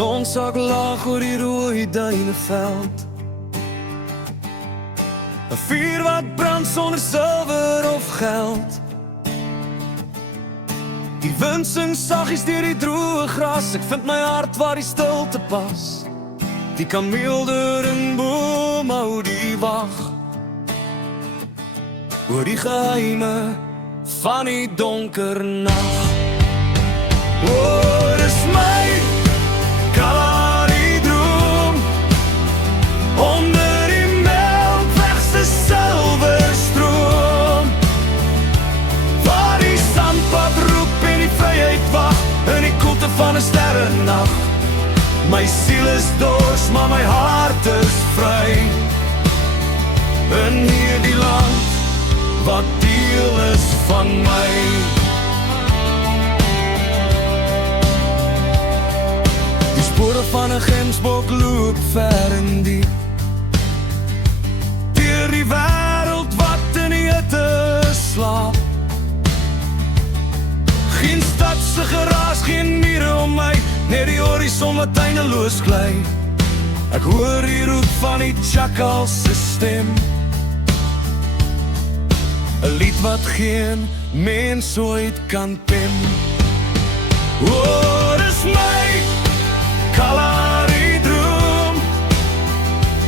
son sak laag oor die rooi duineveld. 'n vuur wat brand sonder silwer of geld. Die wind sing saggies deur die droë gras. Ek vind my hart waar die stilte pas. Die kameeldoringboom hou die wag oor die geheime van die donker nag. O, dis my Kalahari droom onder die melkwegse silverstroom, waar die sandpad roep en die vryheid wag in die koelte van 'n sterrennacht. My siel is dors, maar my hart is vry in hierdie land wat deel is van my. Die spore van 'n gemsbok loop ver en diep deur die wêreld wat in die hitte slaap. Geen stadse geraas, geen mure om my, net die horison wat eindeloos gly. Ek hoor die roep van die tjakkal se stem, 'n lied wat geen mens ooit kan pem. O, dis my Kalahari droom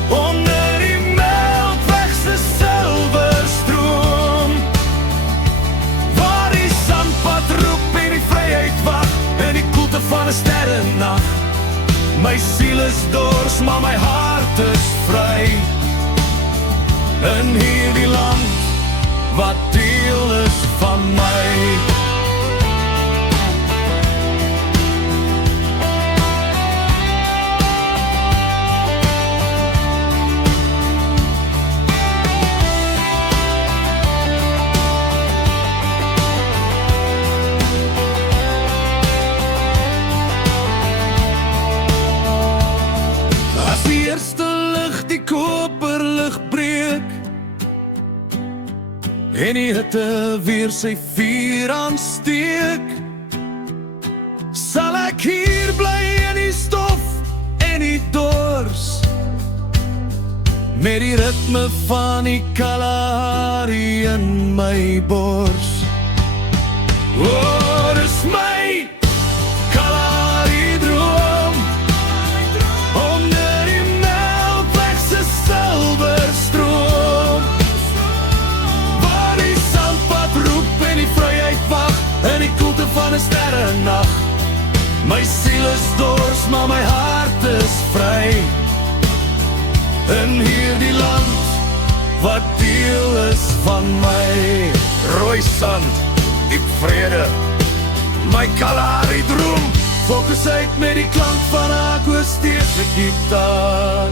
onder die melkwegse silverstroom, waar die sandpad roep en die vryheid wag in die koelte van 'n sterrennacht. My siel is dors, maar my hart is vry in hierdie land wat deel is van my. As die eerste lig die koperlig breek en die hitte weer sy vuur aansteek, sal ek hier bly in die stof en die dors, met die ritme van die Kalahari in my bors. O, dis my Kalahari droom onder die melkwegse silverstroom, waar die sandpad roep en die vryheid wag in die koelte van 'n sterrennacht. My siel is dors, maar my hart is vry in hierdie land wat deel is van my. Rooi sand, diep vrede, my Kalahari droom, fokus uit met die klank van 'n akoestiese gitaar.